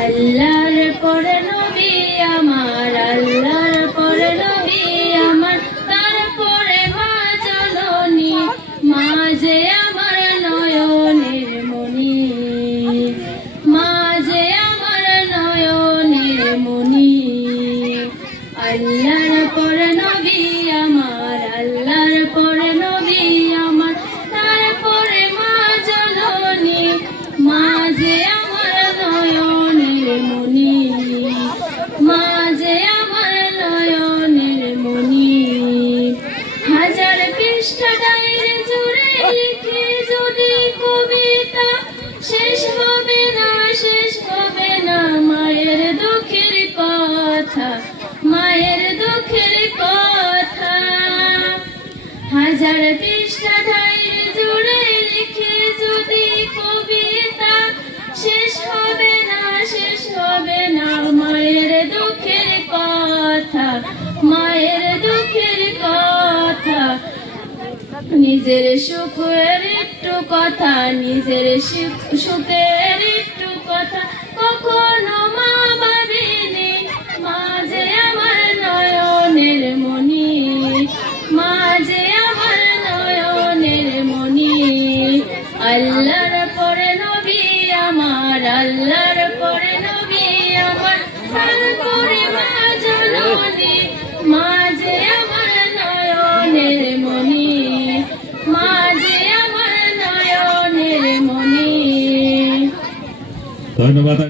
আল্লাহর পরে নবী আমার, আল্লাহর পরে নবী আমার, তারপরে মা জননী, মা যে আমার নয়নের মণি, মা যে আমার নয়নের মণি। আল্লাহর পরে নবী আমার, আল্লাহর পরে নবী আমার, তারপরে মা জননী, মা যে আমার নয়নের মণি, মা যে আমার নয়নের মণি। হাজার পৃষ্ঠা ডায়েরি জুড়ে লিখে যদি কবিতা, শেষ হবে না, শেষ হবে না মায়ের দুঃখের কথা, মায়ের দুঃখের কথা। হাজার পৃষ্ঠা ডায়েরি জুড়ে লিখে যদি কবিতা, শেষ হবে না, শেষ হবে না মায়ের দুঃখের কথা, মায়ের দুঃখের কথা। নিজের সুখের একটু কথা, নিজের সুখের একটু কথা কখনো মা ভাবিনি, মা যে আমার নয়নের